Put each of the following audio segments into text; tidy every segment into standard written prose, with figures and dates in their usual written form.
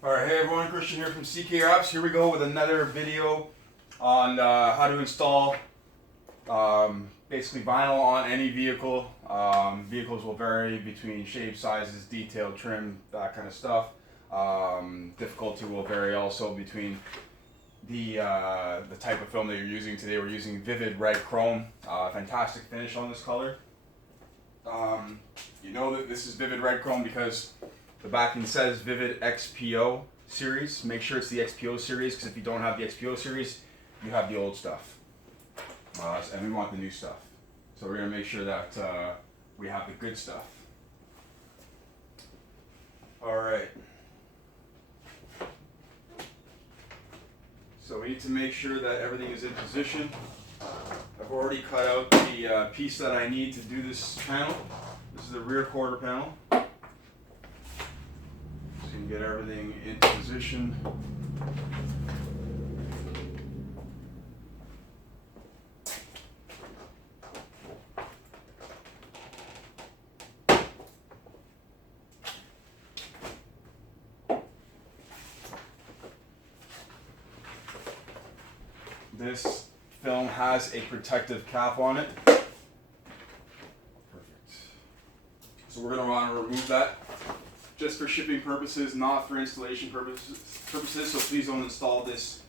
Alright, hey everyone, Christian here from CK Apps. Here we go with another video on how to install basically vinyl on any vehicle. Vehicles will vary between shape, sizes, detail, trim, that kind of stuff. Difficulty will vary also between the type of film that you're using. Today we're using Vivid Red Chrome. Fantastic finish on this color. You know that this is Vivid Red Chrome because the backing says Vivid XPO series. Make sure it's the XPO series, because if you don't have the XPO series, you have the old stuff. And we want the new stuff. So we're going to make sure that we have the good stuff. Alright. So we need to make sure that everything is in position. I've already cut out the piece that I need to do this panel. This is the rear quarter panel. So you can get everything into position. This film has a protective cap on it. Perfect. So we're going to want to remove that just for shipping purposes, not for installation purposes. So please don't install this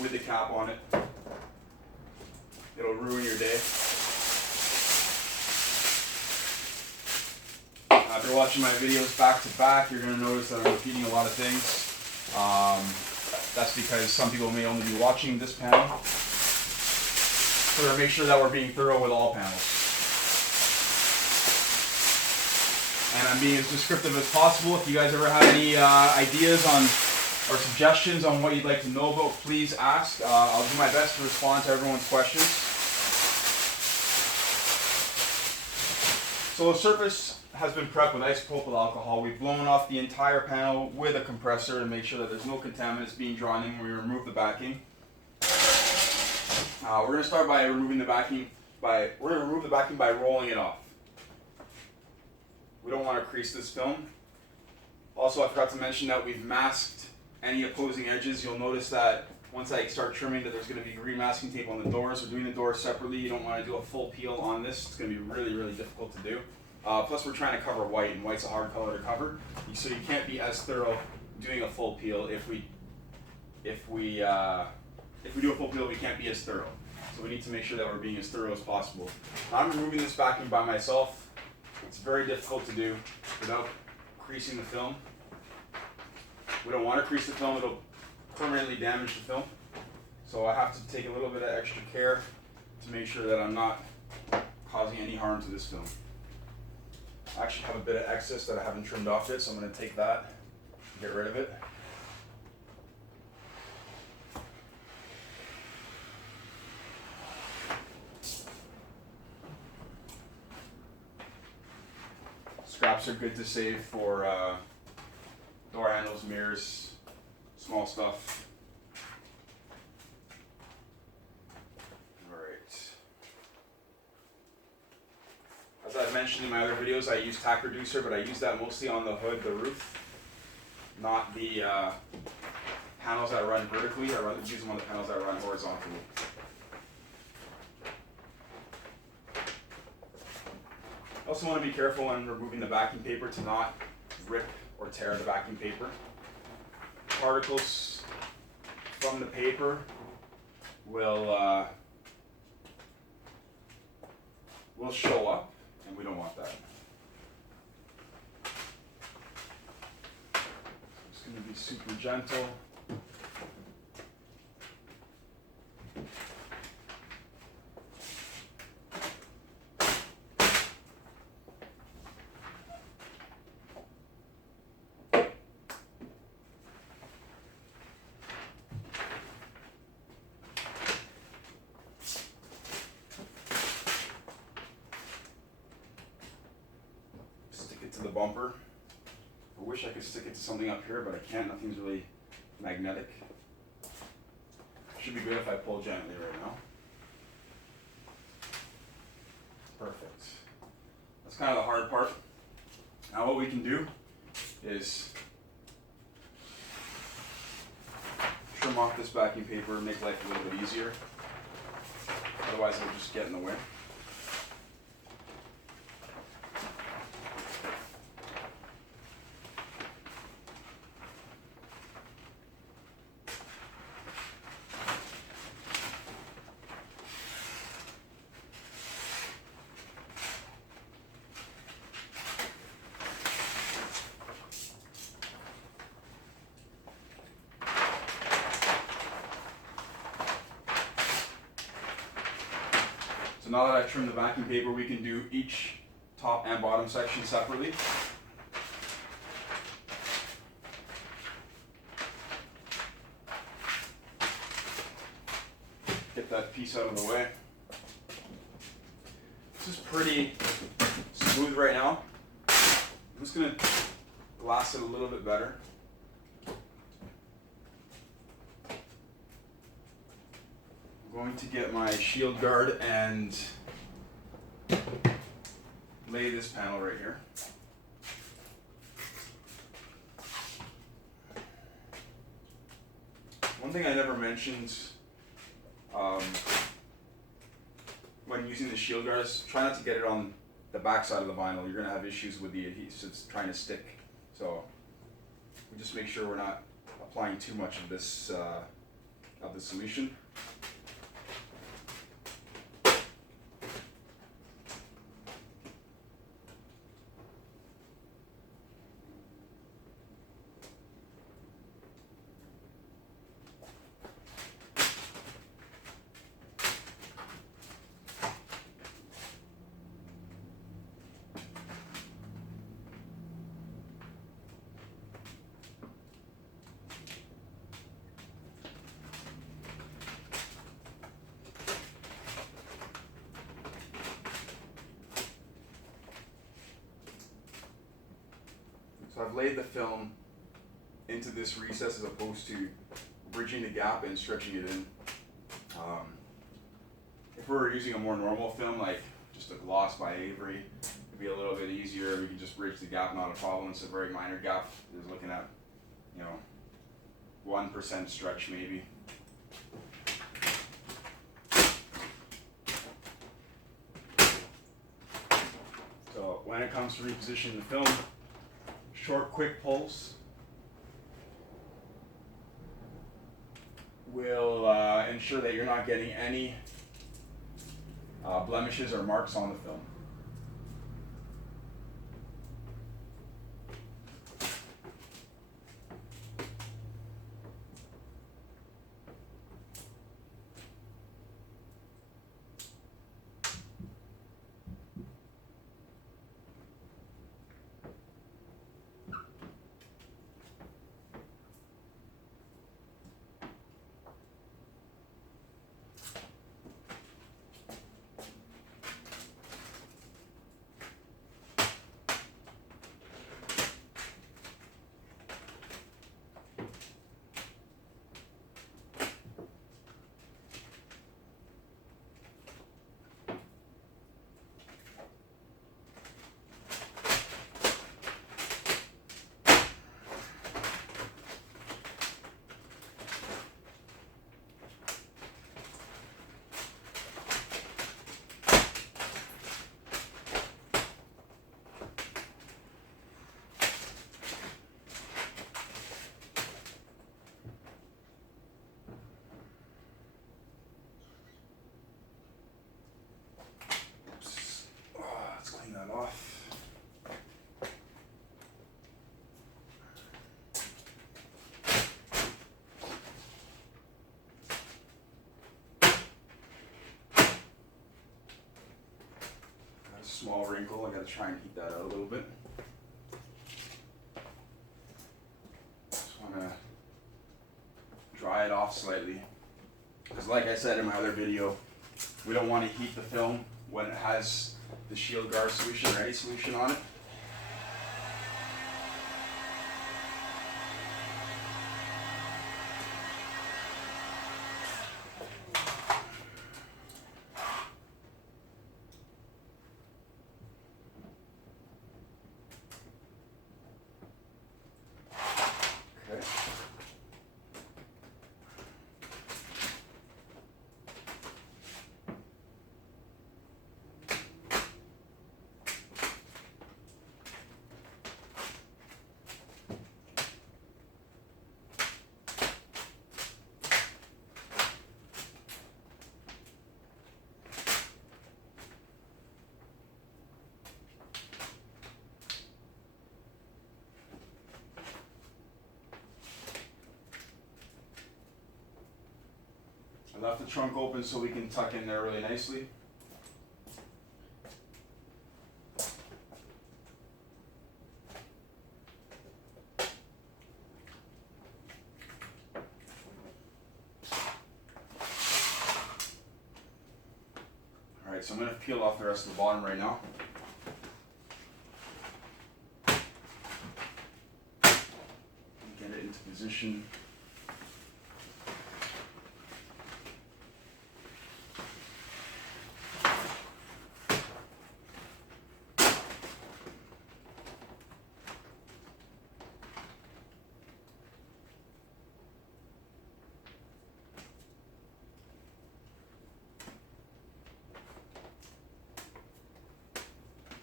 with the cap on it. It'll ruin your day. After watching my videos back to back, you're going to notice that I'm repeating a lot of things. That's because some people may only be watching this panel. So we're going to make sure that we're being thorough with all panels. And I'm being as descriptive as possible. If you guys ever have any ideas on or suggestions on what you'd like to know about, please ask. I'll do my best to respond to everyone's questions. So the surface has been prepped with isopropyl alcohol. We've blown off the entire panel with a compressor to make sure that there's no contaminants being drawn in when we remove the backing. We're going to start by removing the backing by rolling it off. We don't want to crease this film. Also, I forgot to mention that we've masked any opposing edges. You'll notice that once I start trimming that there's going to be green masking tape on the doors. We're doing the doors separately. You don't want to do a full peel on this. It's going to be really, really difficult to do. Plus we're trying to cover white, and white's a hard color to cover. So you can't be as thorough doing a full peel. If we do a full peel, we can't be as thorough. So we need to make sure that we're being as thorough as possible. I'm removing this backing by myself. It's very difficult to do without creasing the film. We don't want to crease the film, it'll permanently damage the film. So I have to take a little bit of extra care to make sure that I'm not causing any harm to this film. I actually have a bit of excess that I haven't trimmed off yet, so I'm going to take that and get rid of it. Scraps are good to save for door handles, mirrors, small stuff. Alright. As I've mentioned in my other videos, I use tack reducer, but I use that mostly on the hood, the roof, not the panels that run vertically. I use them on the panels that run horizontally. Also want to be careful when removing the backing paper to not rip or tear the backing paper. Particles from the paper will show up, and we don't want that. It's going to be super gentle. To the bumper. I wish I could stick it to something up here, but I can't. Nothing's really magnetic. Should be good if I pull gently right now. Perfect. That's kind of the hard part. Now what we can do is trim off this backing paper and make life a little bit easier. Otherwise it'll just get in the way. So now that I've trimmed the backing paper, we can do each top and bottom section separately. Get that piece out of the way. This is pretty smooth right now. I'm just going to glass it a little bit better. I'm going to get my shield guard and lay this panel right here. One thing I never mentioned when using the shield guard is try not to get it on the back side of the vinyl. You're going to have issues with the adhesives trying to stick. So we just make sure we're not applying too much of this of the solution. So I've laid the film into this recess as opposed to bridging the gap and stretching it in. If we were using a more normal film, like just a gloss by Avery, it'd be a little bit easier. We can just bridge the gap, not a problem. It's a very minor gap. It's looking at, 1% stretch maybe. So when it comes to repositioning the film, short, quick pulls will ensure that you're not getting any blemishes or marks on the film. That off. Got a small wrinkle. I got to try and heat that out a little bit. Just want to dry it off slightly, because like I said in my other video, we don't want to heat the film when it has the shield guard solution or any solution on it. Okay. I left the trunk open so we can tuck in there really nicely. Alright, so I'm going to peel off the rest of the bottom right now. Get it into position.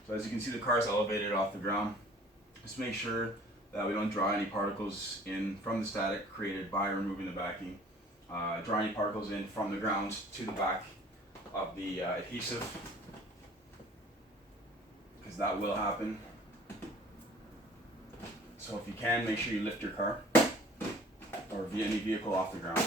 So as you can see, the car is elevated off the ground. Just make sure that we don't draw any particles in from the static created by removing the backing. Draw any particles in from the ground to the back of the adhesive, because that will happen. So if you can, make sure you lift your car or any vehicle off the ground.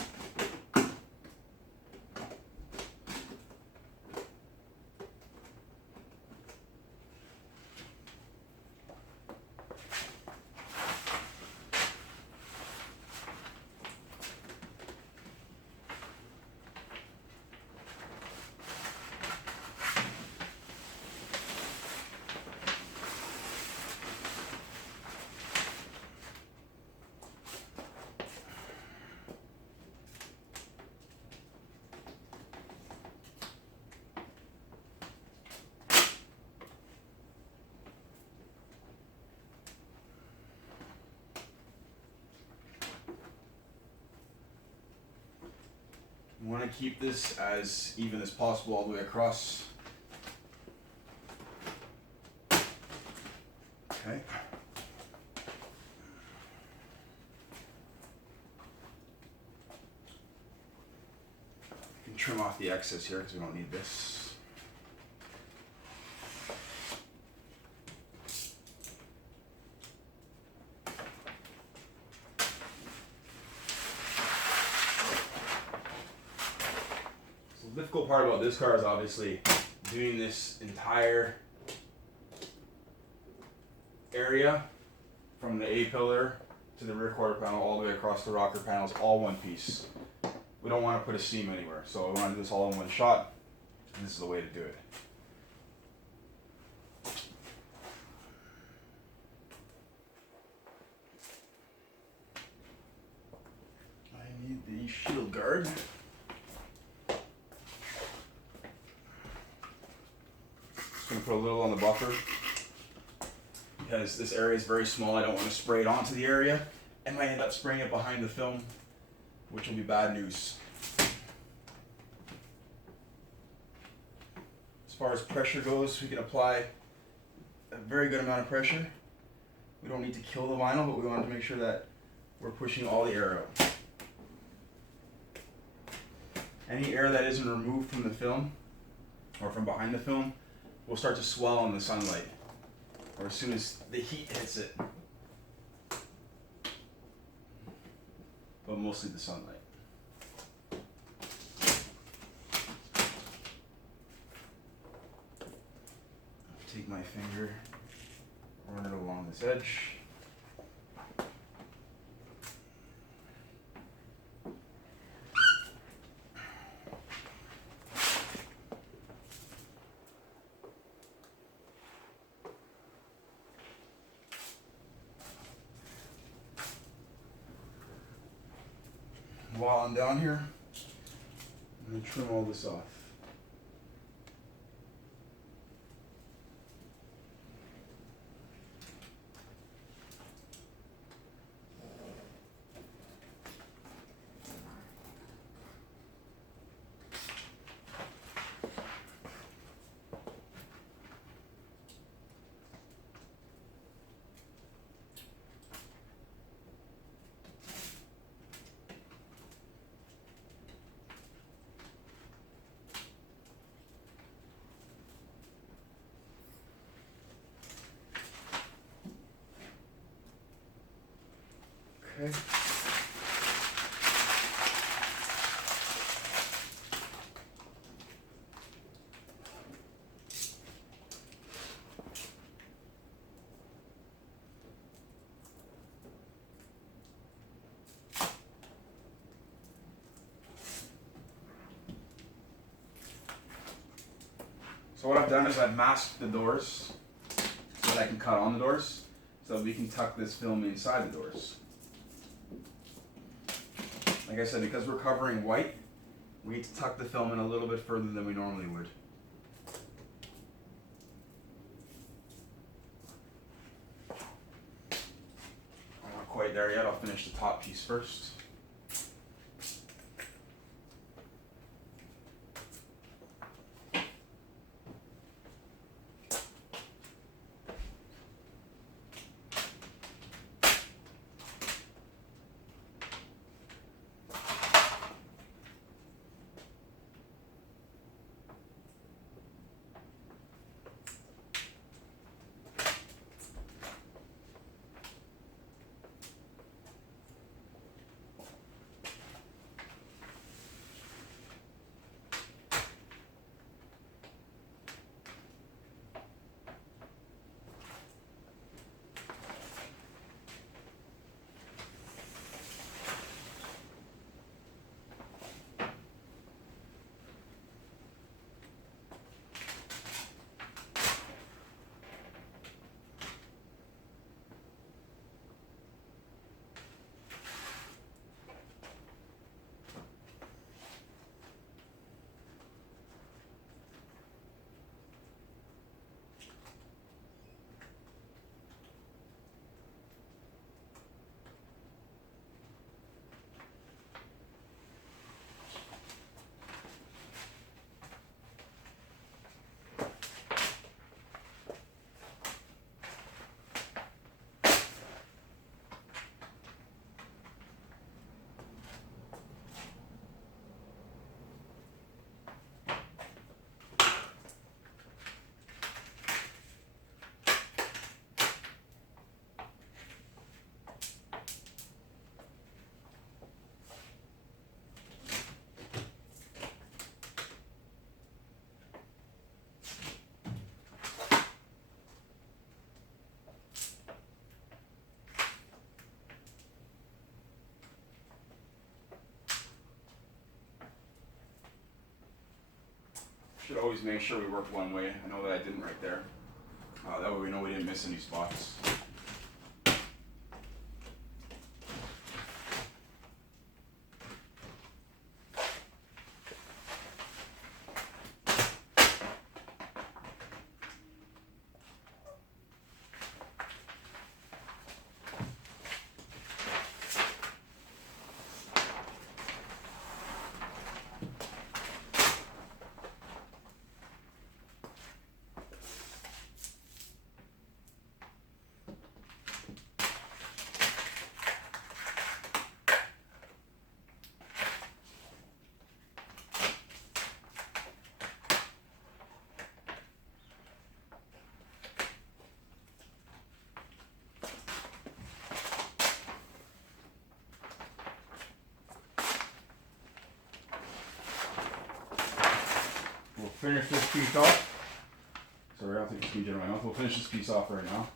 You want to keep this as even as possible all the way across. Okay. You can trim off the excess here because we don't need this. The difficult part about this car is obviously doing this entire area from the A-pillar to the rear quarter panel all the way across the rocker panels, all one piece. We don't want to put a seam anywhere, so we want to do this all in one shot, and this is the way to do it. I need the shield guard. I'm going to put a little on the buffer because this area is very small. I don't want to spray it onto the area. I might end up spraying it behind the film, which will be bad news. As far as pressure goes, we can apply a very good amount of pressure. We don't need to kill the vinyl, but we want to make sure that we're pushing all the air out. Any air that isn't removed from the film or from behind the film will start to swell in the sunlight, or as soon as the heat hits it, but mostly the sunlight. Take my finger, run it along this edge. While I'm down here, I'm going to trim all this off. Okay. So what I've done is I've masked the doors so that I can cut on the doors, so that we can tuck this film inside the doors. Like I said, because we're covering white, we need to tuck the film in a little bit further than we normally would. I'm not quite there yet. I'll finish the top piece first. Should always make sure we work one way. I know that I didn't right there. That way we know we didn't miss any spots. We'll finish this piece off. Sorry, I'll take the squeegee out of my mouth. We'll finish this piece off right now.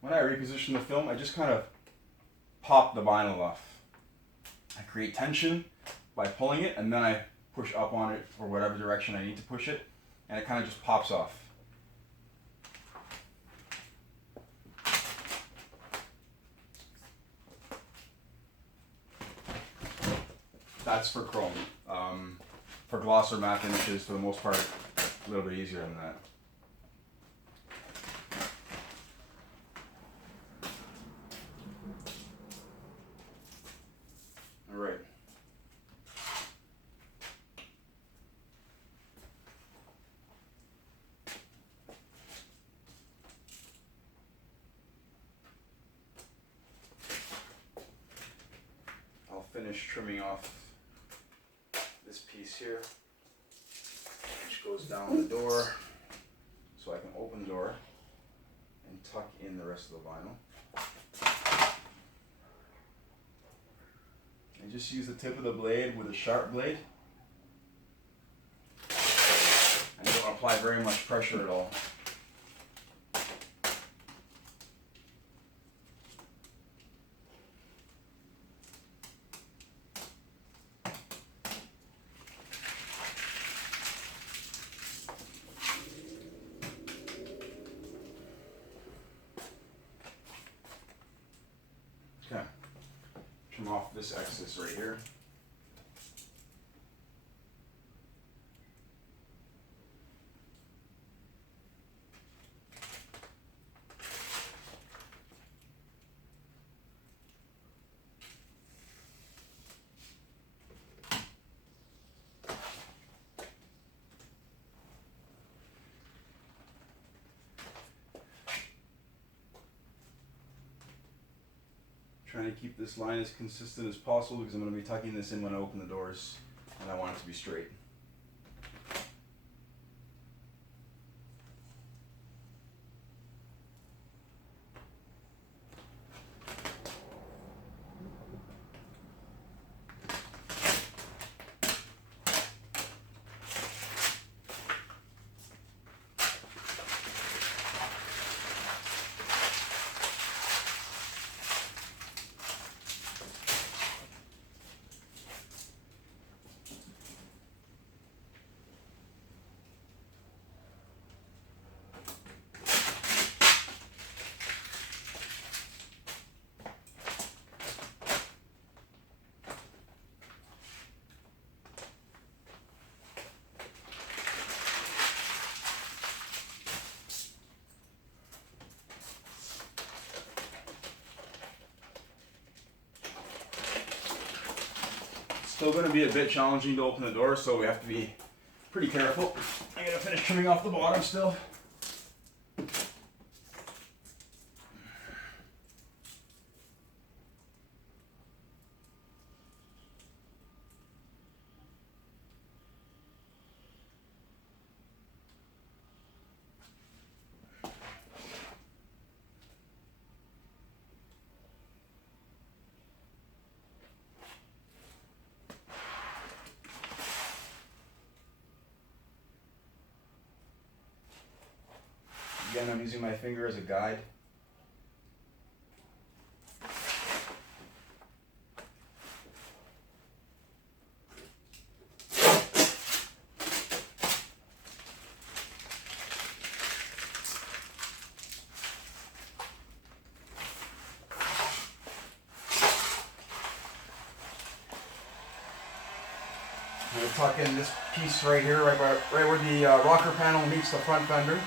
When I reposition the film, I just kind of pop the vinyl off. I create tension by pulling it, and then I push up on it for whatever direction I need to push it, and it kind of just pops off. That's for chrome. For gloss or matte finishes, for the most part, a little bit easier than that. finish trimming off this piece here, which goes down the door, so I can open the door and tuck in the rest of the vinyl. And just use the tip of the blade with a sharp blade. And you don't apply very much pressure at all. Okay, trim off this excess right here. Trying to keep this line as consistent as possible because I'm going to be tucking this in when I open the doors, and I want it to be straight. Still going to be a bit challenging to open the door, so we have to be pretty careful. I'm going to finish trimming off the bottom still. Again, I'm using my finger as a guide. I'm going to tuck in this piece right here, right where the rocker panel meets the front fender.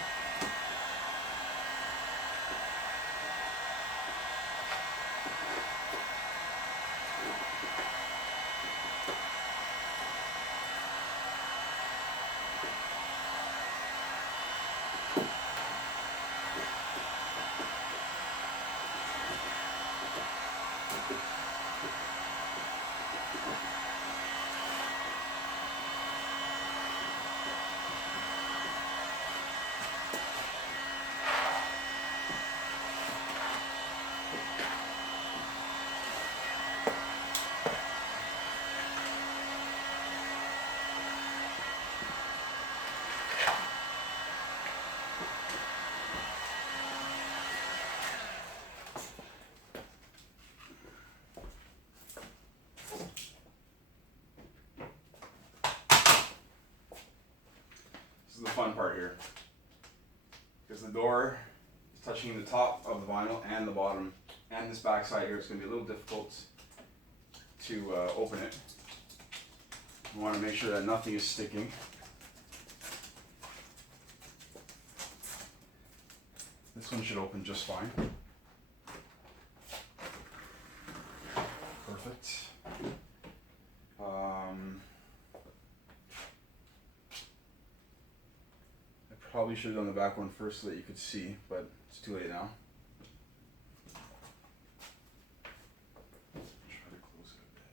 This is the fun part here, because the door is touching the top of the vinyl and the bottom, and this back side here. It's going to be a little difficult to open it. I want to make sure that nothing is sticking. This one should open just fine. Perfect. I probably should have done the back one first so that you could see, but it's too late now. Try to close it a bit.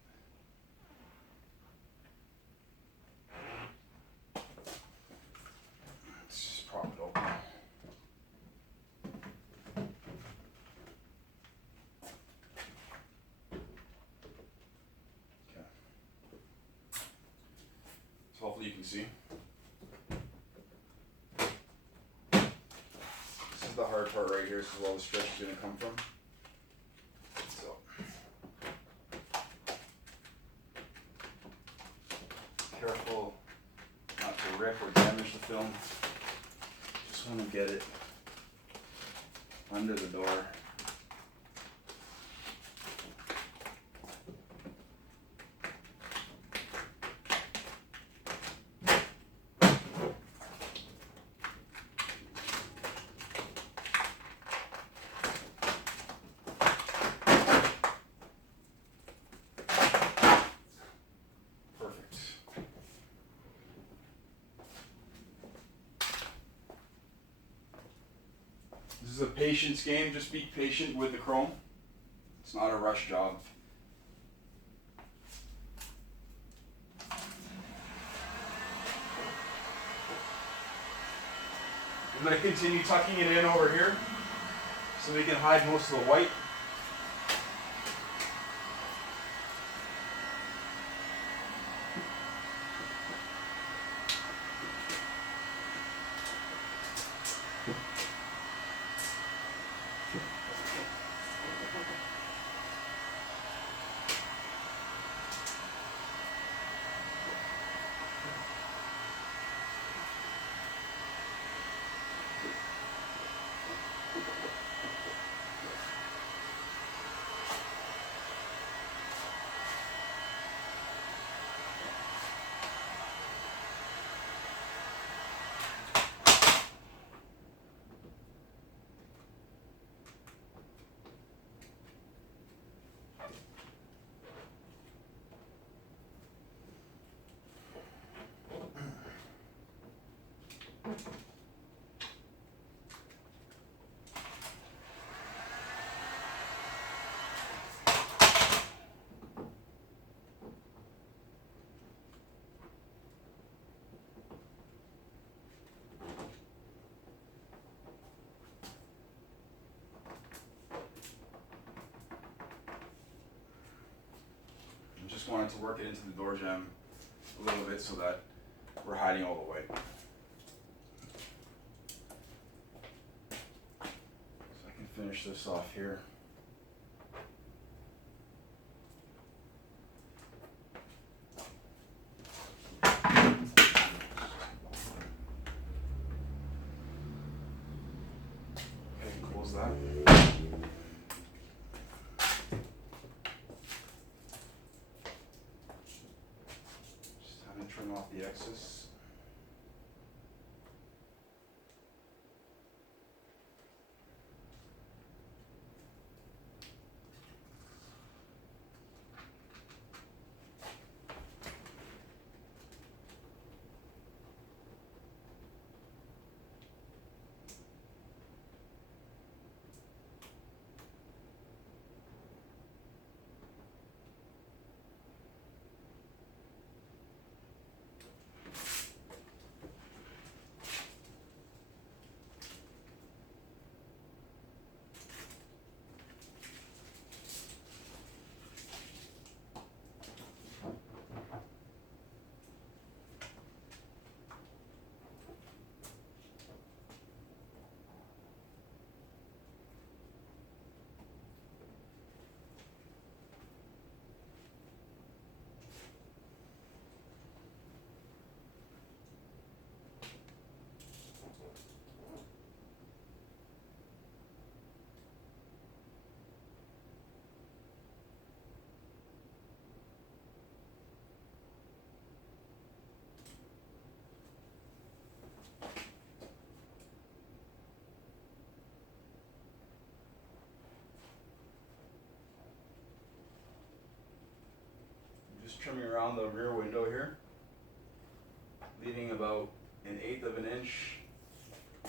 hopefully you can see. This is the hard part right here. This is where all the stretch is going to come from. So, careful not to rip or damage the film. Just want to get it under the door. This is a patience game. Just be patient with the chrome. It's not a rush job. I'm going to continue tucking it in over here so we can hide most of the white. Just wanted to work it into the door jamb a little bit so that we're hiding all the white. So I can finish this off here. Okay, close that. Trim off the excess. Just trimming around the rear window here, leaving about 1/8 of an inch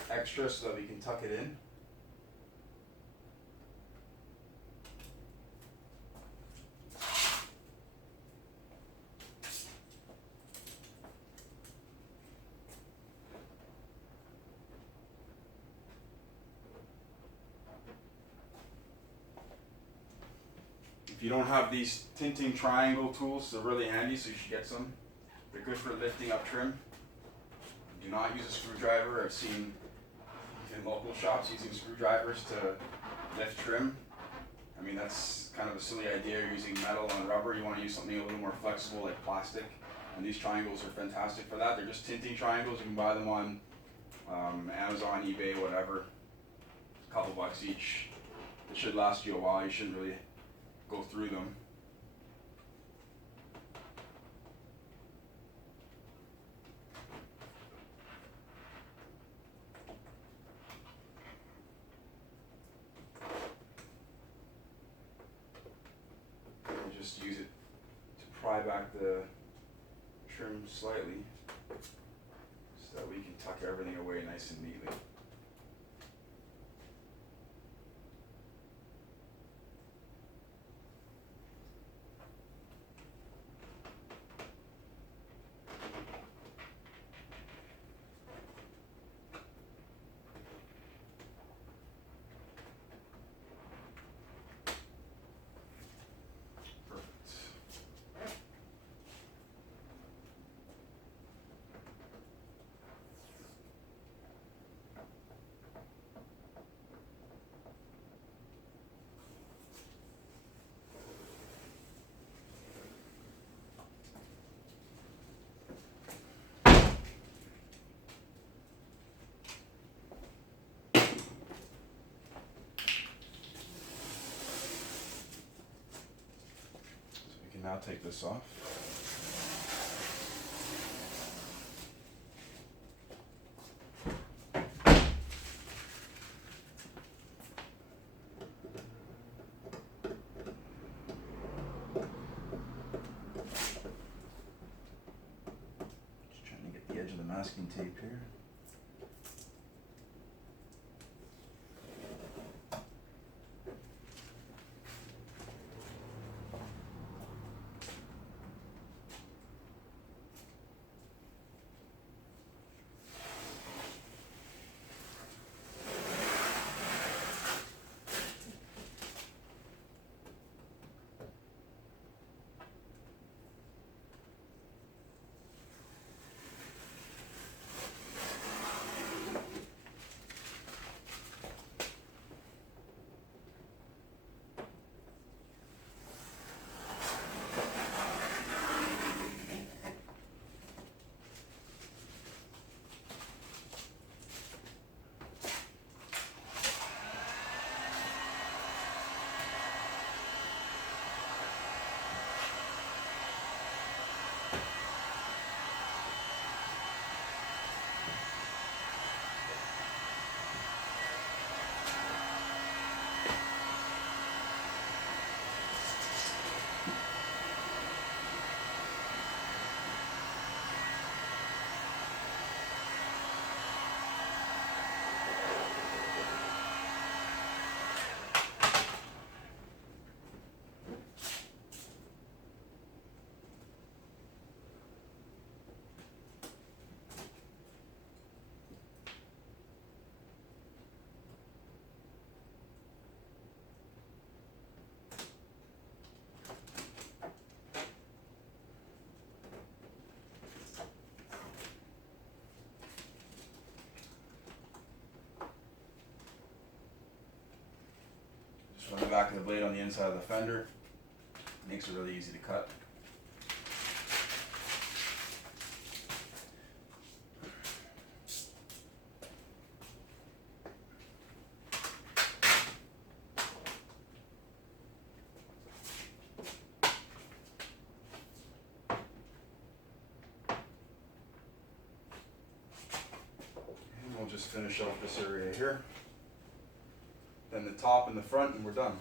extra so that we can tuck it in. If you don't have these tinting triangle tools, they're really handy, so you should get some. They're good for lifting up trim. Do not use a screwdriver. I've seen in local shops using screwdrivers to lift trim. I mean, that's kind of a silly idea. You're using metal on rubber. You want to use something a little more flexible like plastic. And these triangles are fantastic for that. They're just tinting triangles. You can buy them on Amazon, eBay, whatever. A couple bucks each. It should last you a while. You shouldn't really go through them. And just use it to pry back the trim slightly so that we can tuck everything away nice and neatly. Now take this off. Just trying to get the edge of the masking tape here. Run the back of the blade on the inside of the fender. Makes it really easy to cut. And we'll just finish off this area here. Then the top and the front, and we're done.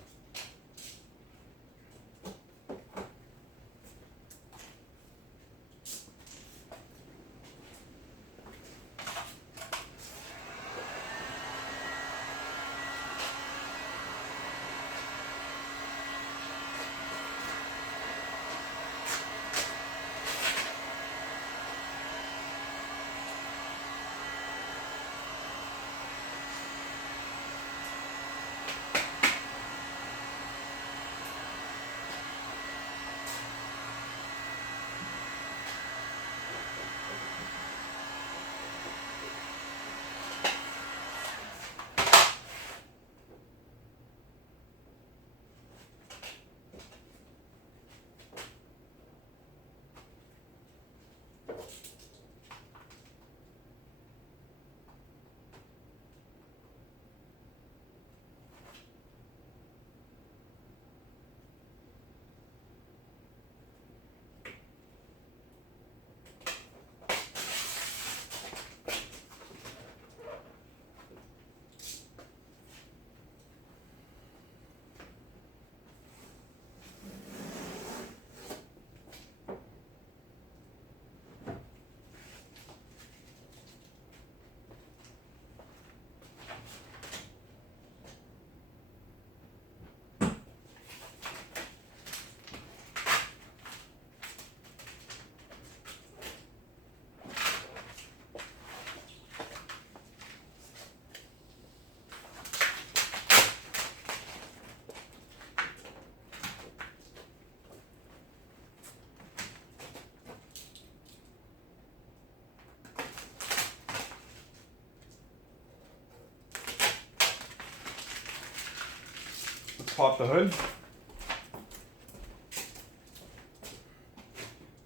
pop the hood.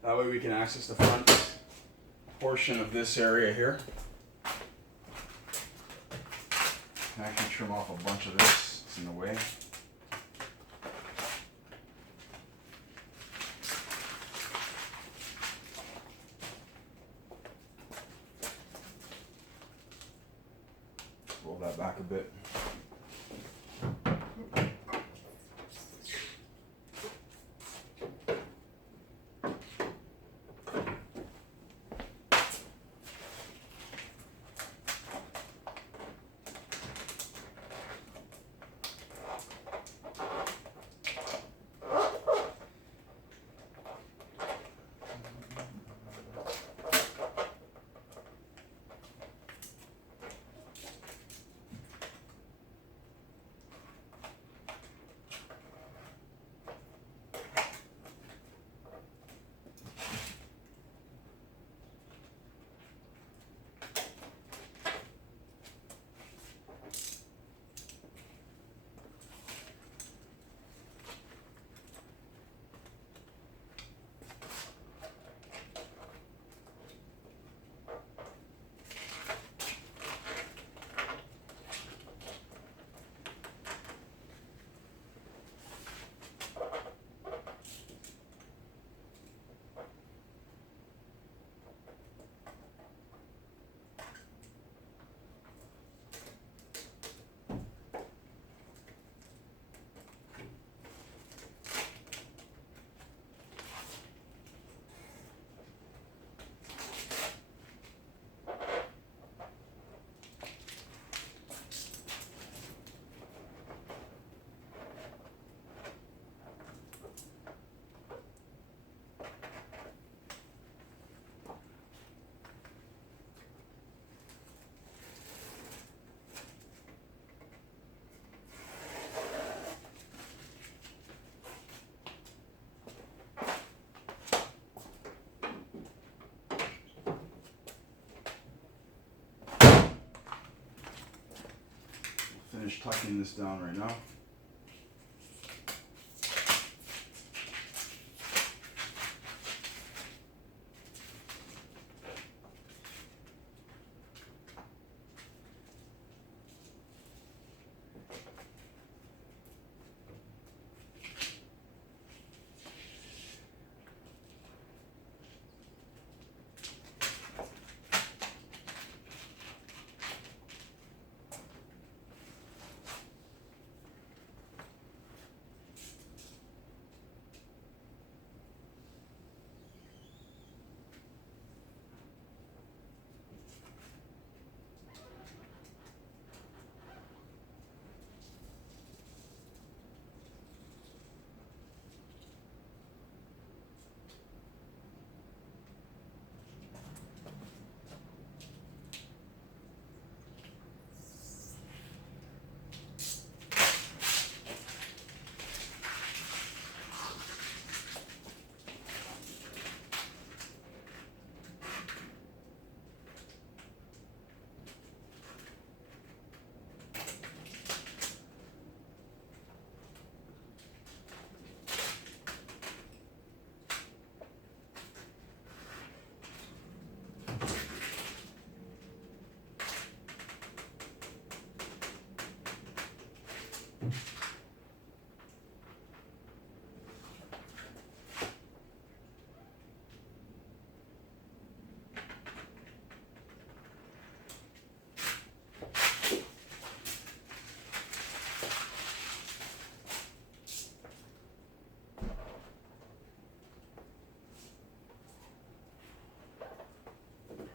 That way we can access the front portion of this area here. I can trim off a bunch of this, it's in the way. Roll that back a bit. Finish tucking this down right now.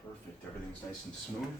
Perfect, everything's nice and smooth.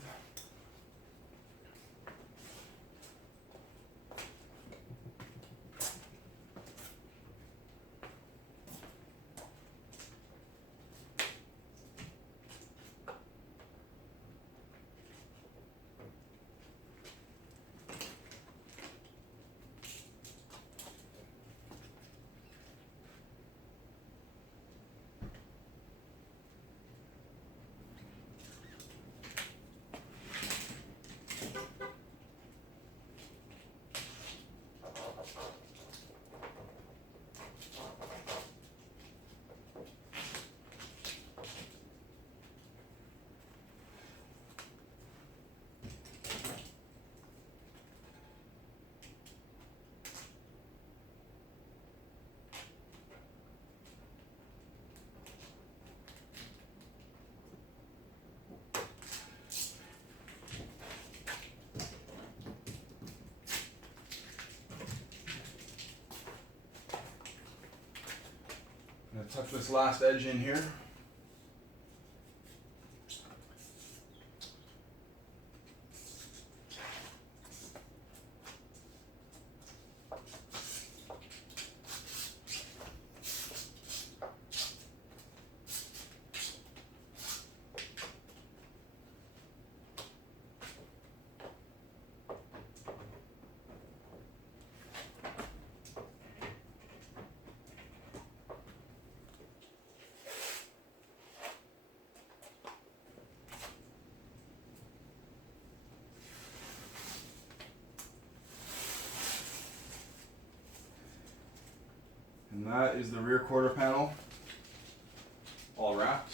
Touch this last edge in here. And that is the rear quarter panel, all wrapped.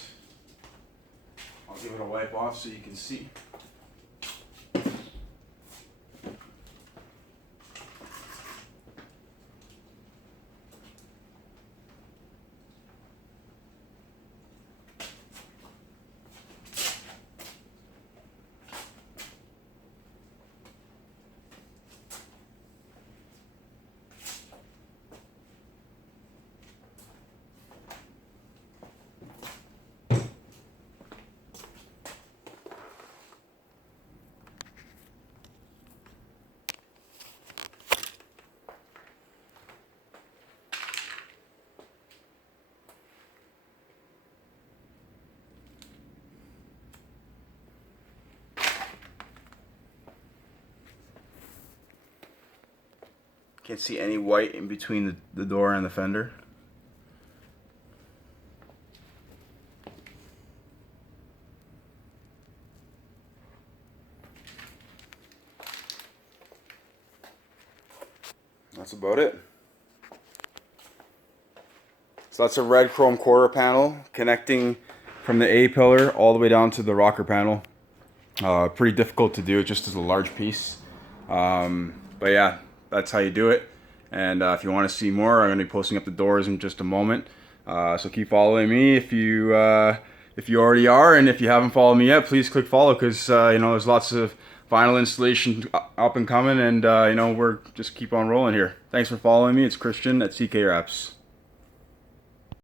I'll give it a wipe off so you can see. Can't see any white in between the door and the fender. That's about it. So that's a red chrome quarter panel connecting from the A pillar all the way down to the rocker panel. Pretty difficult to do, it just is a large piece. But yeah, that's how you do it. And if you want to see more, I'm going to be posting up the doors in just a moment. So keep following me if you already are, and if you haven't followed me yet, please click follow, because you know, there's lots of vinyl installation up and coming, and you know, we're just keep on rolling here. Thanks for following me. It's Christian at CK Wraps.